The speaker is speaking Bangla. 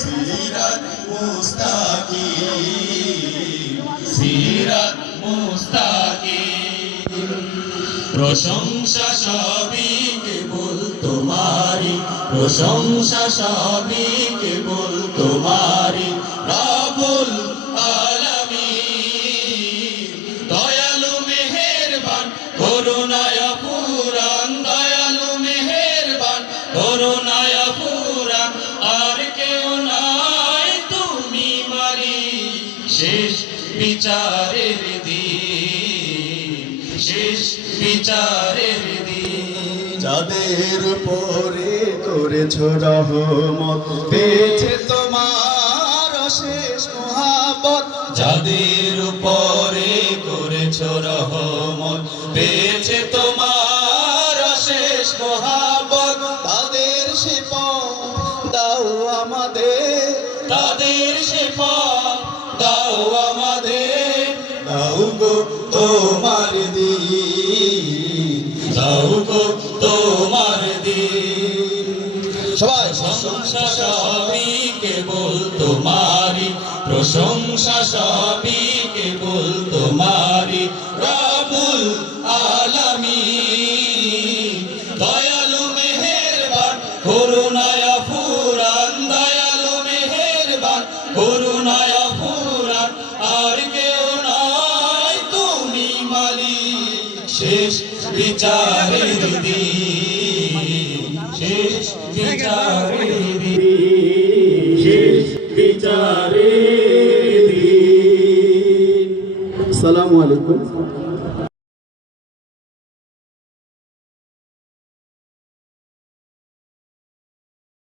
সিরাত মুস্তাকি সিরাত মুস্তাকি প্রশংসা সবই কেবল তোমারি প্রশংসা সবই কেবল তোমারি রাবুল আলামিন, দয়ালু মেহেরবান, করুণায় শেষ বিচারের দিন, শেষ বিচারের দিন। যাদের উপরে করেছ রহমত, পেয়েছে তোমার শেষ মহাবত যাদের উপরে করেছ রহমত, পেয়েছে তোমার শেষ মহাবত তাদের পথ দাও আমাদের, তাদের পথ দাও আমাদের, দাও গো তোমার দিন, দাও গো তোমার দিন। সবাই, প্রশংসা সবই কেবল তোমারি প্রশংসা সবই কেবল তোমারি রাবুল আলামী আর কেউ নাই তুমি মালি শেষ বিচারের দিন। শেষ বিচারের দিন। শেষ বিচারের দিন। আসসালামু আলাইকুম।